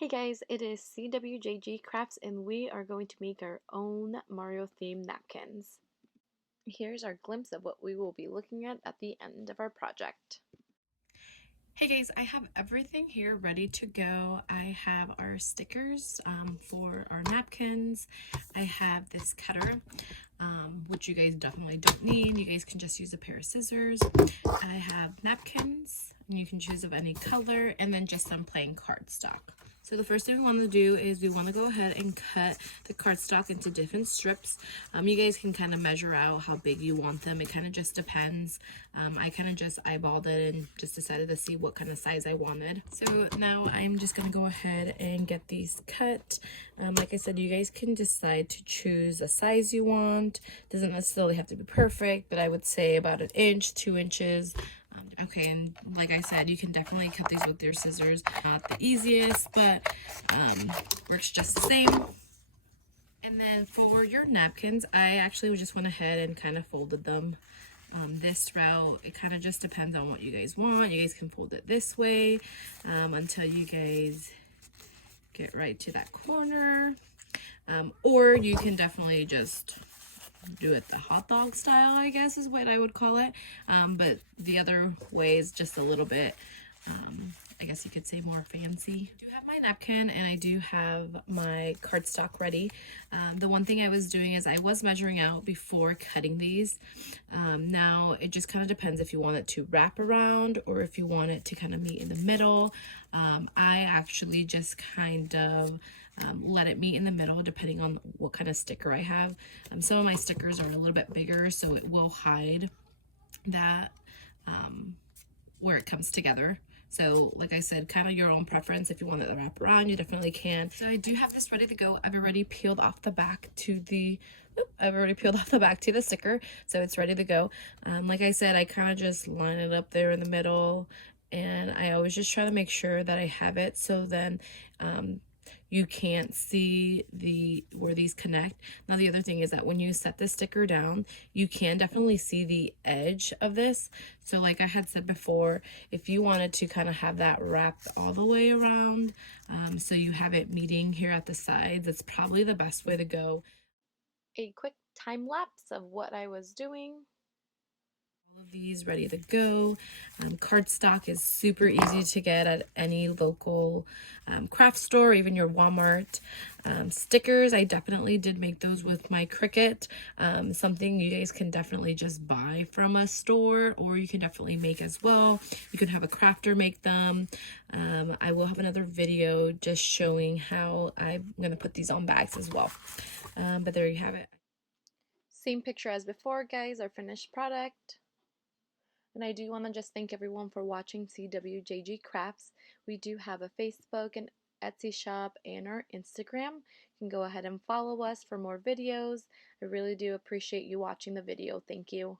Hey guys, it is CWJG Crafts and we are going to make our own Mario themed napkins. Here's our glimpse of what we will be looking at the end of our project. Hey guys, I have everything here ready to go. I have our stickers for our napkins. I have this cutter, which you guys definitely don't need. You guys can just use a pair of scissors. I have napkins, and you can choose of any color, and then just some plain cardstock. So the first thing we want to do is we want to go ahead and cut the cardstock into different strips. You guys can kind of measure out how big you want them. It kind of just depends. I kind of just eyeballed it and just decided to see what kind of size I wanted. So now I'm just going to go ahead and get these cut. Like I said, you guys can decide to choose a size you want. Doesn't necessarily have to be perfect, but I would say about 1 inch, 2 inches. Okay, and like I said, you can definitely cut these with your scissors. Not the easiest, but works just the same. And then for your napkins, I actually just went ahead and kind of folded them this route. It kind of just depends on what you guys want. You guys can fold it this way until you guys get right to that corner. Or you can definitely just do it the hot dog style, I guess is what I would call it. But the other way is just a little bit, I guess you could say, more fancy. I do have my napkin and I do have my cardstock ready. The one thing I was doing is I was measuring out before cutting these. Now it just kind of depends if you want it to wrap around or if you want it to kind of meet in the middle. I actually just kind of let it meet in the middle depending on what kind of sticker I have. Some of my stickers are a little bit bigger, so it will hide that where it comes together. So like I said, kind of your own preference. If you want it to wrap around, you definitely can. So I do have this ready to go. I've already peeled off the back to the sticker, so it's ready to go. Like I said, I kind of just line it up there in the middle, and I always just try to make sure that I have it so then you can't see where these connect. Now the other thing is that when you set the sticker down, you can definitely see the edge of this. So like I had said before, if you wanted to kind of have that wrapped all the way around, so you have it meeting here at the sides, that's probably the best way to go. A quick time lapse of what I was doing. All of these ready to go. Cardstock is super easy to get at any local craft store, even your Walmart. Stickers, I definitely did make those with my Cricut. Something you guys can definitely just buy from a store, or you can definitely make as well. You can have a crafter make them. I will have another video just showing how I'm going to put these on bags as well. But there you have it. Same picture as before, guys, our finished product. And I do want to just thank everyone for watching CWJG Crafts. We do have a Facebook and Etsy shop and our Instagram. You can go ahead and follow us for more videos. I really do appreciate you watching the video. Thank you.